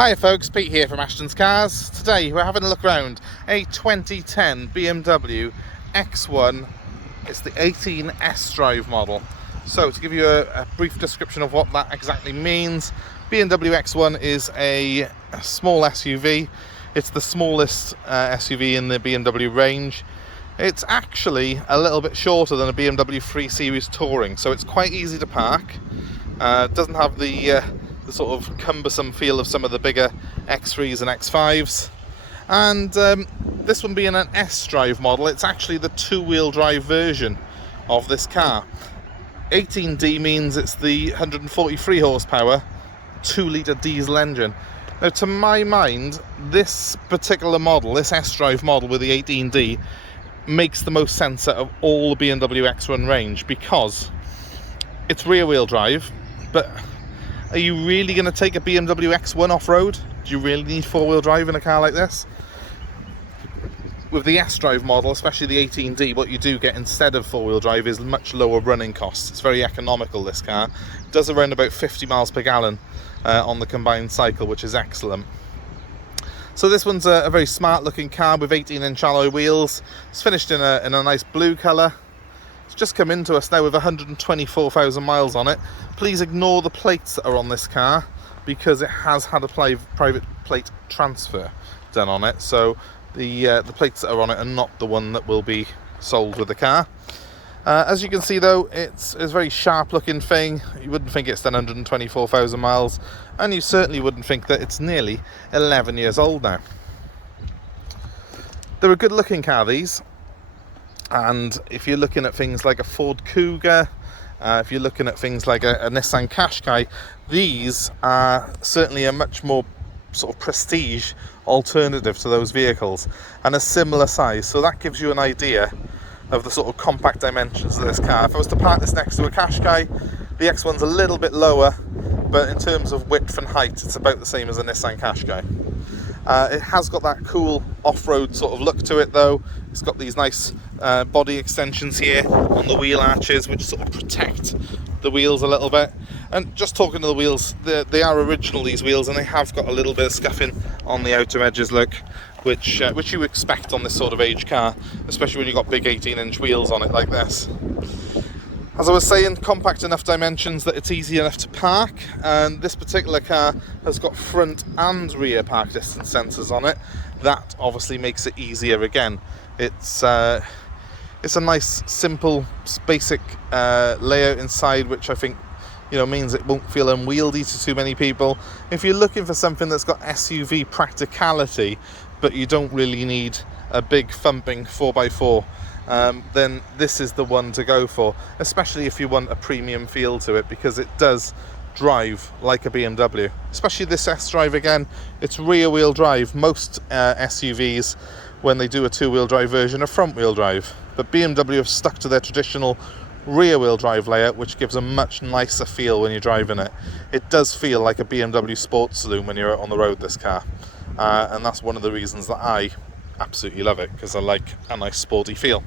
Hi folks, Pete here from Ashton's Cars. Today we're having a look around a 2010 BMW X1. It's the 18 sDrive model. So to give you a brief description of what that exactly means, BMW X1 is a small SUV. It's the smallest SUV in the BMW range. It's actually a little bit shorter than a BMW 3 Series Touring, so it's quite easy to park. It doesn't have the sort of cumbersome feel of some of the bigger X3s and X5s. And this one being an sDrive model, it's actually the two-wheel drive version of this car. 18D means it's the 143 horsepower 2-litre diesel engine. Now, to my mind, this particular model, this sDrive model with the 18D, makes the most sense out of all the BMW X1 range because it's rear-wheel drive, but are you really going to take a BMW X1 off-road? Do you really need four-wheel drive in a car like this? With the sDrive model, especially the 18D, what you do get instead of four-wheel drive is much lower running costs. It's very economical, this car. It does around about 50 miles per gallon on the combined cycle, which is excellent. So this one's a very smart-looking car with 18-inch alloy wheels. It's finished in a nice blue colour. It's just come into us now with 124,000 miles on it. Please ignore the plates that are on this car because it has had a private plate transfer done on it. So the plates that are on it are not the one that will be sold with the car. As you can see though, it's a very sharp looking thing. You wouldn't think it's done 124,000 miles, and you certainly wouldn't think that it's nearly 11 years old now. They're a good looking car, these. And if you're looking at things like a Ford Kuga, if you're looking at things like a Nissan Qashqai, these are certainly a much more sort of prestige alternative to those vehicles and a similar size. So that gives you an idea of the sort of compact dimensions of this car. If I was to park this next to a Qashqai, the X1's a little bit lower, but in terms of width and height, it's about the same as a Nissan Qashqai. It has got that cool off-road sort of look to it though. It's got these nice body extensions here on the wheel arches which sort of protect the wheels a little bit. And just talking to the wheels, they are original, these wheels, and they have got a little bit of scuffing on the outer edges, look, which you expect on this sort of age car, especially when you've got big 18-inch wheels on it like this. As I was saying, compact enough dimensions that it's easy enough to park, and this particular car has got front and rear park distance sensors on it. That obviously makes it easier again. It's a nice, simple, basic layout inside, which I think means it won't feel unwieldy to too many people. If you're looking for something that's got SUV practicality, but you don't really need a big thumping 4x4, then this is the one to go for, especially if you want a premium feel to it, because it does drive like a BMW. Especially this sDrive, again, it's rear wheel drive. Most SUVs, when they do a two-wheel drive version, are front wheel drive, but BMW have stuck to their traditional rear wheel drive layout, which gives a much nicer feel when you're driving it. It does feel like a BMW sports saloon when you're out on the road, this car, and that's one of the reasons that I absolutely love it, because I like a nice sporty feel.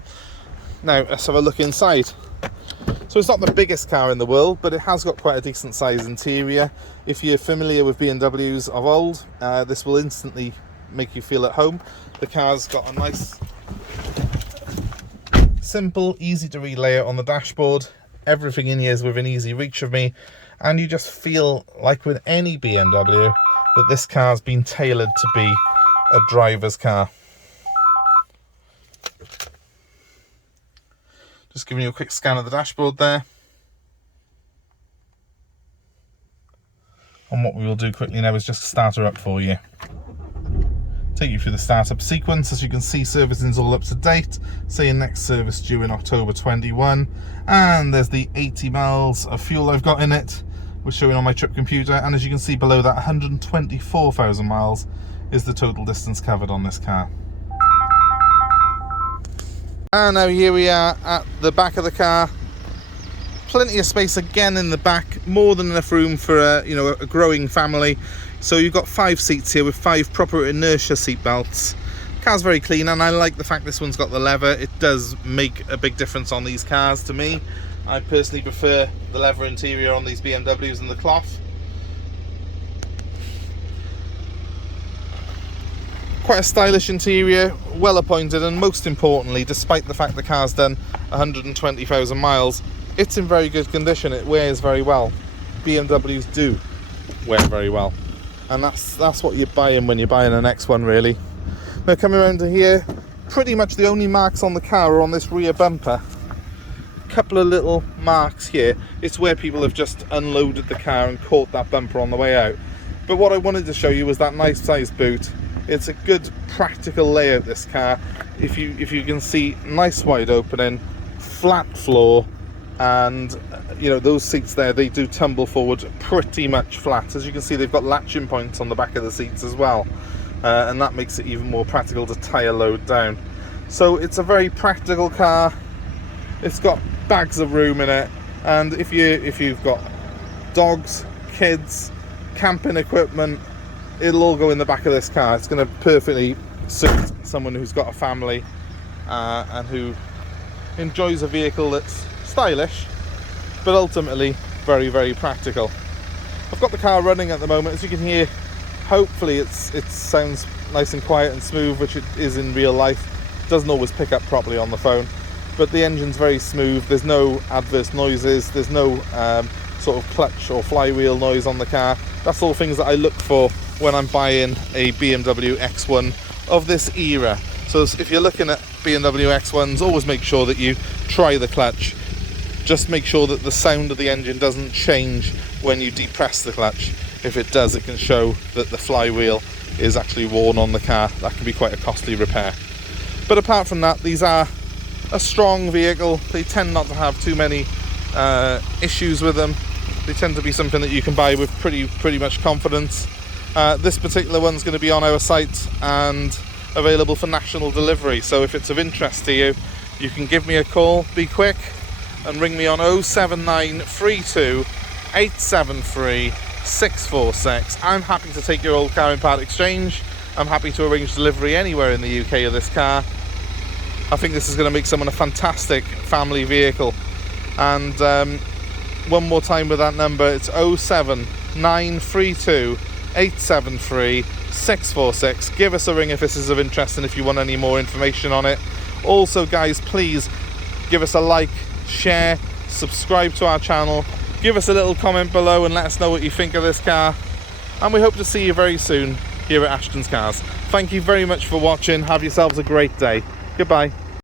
Now let's have a look inside. So it's not the biggest car in the world, but it has got quite a decent sized interior. If you're familiar with BMWs of old, this will instantly make you feel at home. The car's got a nice, simple, easy to read layout on the dashboard. Everything in here is within easy reach of me, and you just feel like with any BMW that this car's been tailored to be a driver's car. Just giving you a quick scan of the dashboard there. And what we will do quickly now is just start her up for you. Take you through the startup sequence. As you can see, servicing's all up to date, saying next service due in October 21. And there's the 80 miles of fuel I've got in it, which is showing on my trip computer. And as you can see below that, 124,000 miles is the total distance covered on this car. And now here we are at the back of the car. Plenty of space again in the back, more than enough room for a growing family. So you've got 5 seats here with 5 proper inertia seat belts. Car's very clean, and I like the fact this one's got the leather. It does make a big difference on these cars to me. I personally prefer the leather interior on these BMWs than the cloth. Quite a stylish interior, well appointed, and most importantly, despite the fact the car's done 120,000 miles, it's in very good condition. It wears very well. BMWs do wear very well, and that's what you're buying when you're buying an X1, really. Now, coming around to here, pretty much the only marks on the car are on this rear bumper. A couple of little marks here. It's where people have just unloaded the car and caught that bumper on the way out. But what I wanted to show you was that nice sized boot. It's a good practical layout, this car. If you can see, nice wide opening, flat floor, and you know, those seats there, they do tumble forward pretty much flat. As you can see, they've got latching points on the back of the seats as well, and that makes it even more practical to tie a load down. So it's a very practical car. It's got bags of room in it, and if you've got dogs, kids, camping equipment, it'll all go in the back of this car. It's going to perfectly suit someone who's got a family and who enjoys a vehicle that's stylish but ultimately very, very practical. I've got the car running at the moment. As you can hear, hopefully it sounds nice and quiet and smooth, which it is in real life. It doesn't always pick up properly on the phone, but the engine's very smooth. There's no adverse noises, there's no sort of clutch or flywheel noise on the car. That's all things that I look for when I'm buying a BMW X1 of this era. So if you're looking at BMW X1s, always make sure that you try the clutch. Just make sure that the sound of the engine doesn't change when you depress the clutch. If it does, it can show that the flywheel is actually worn on the car. That can be quite a costly repair. But apart from that, these are a strong vehicle. They tend not to have too many issues with them. They tend to be something that you can buy with pretty much confidence. This particular one's going to be on our site and available for national delivery. So if it's of interest to you, you can give me a call, be quick, and ring me on 07932 873 646. I'm happy to take your old car in part exchange. I'm happy to arrange delivery anywhere in the UK of this car. I think this is going to make someone a fantastic family vehicle. And one more time with that number, it's 07932 873 646. Give us a ring if this is of interest and if you want any more information on it. Also, guys, please give us a like, share, subscribe to our channel, give us a little comment below and let us know what you think of this car, and we hope to see you very soon here at Ashton's Cars. Thank you very much for watching. Have yourselves a great day. Goodbye.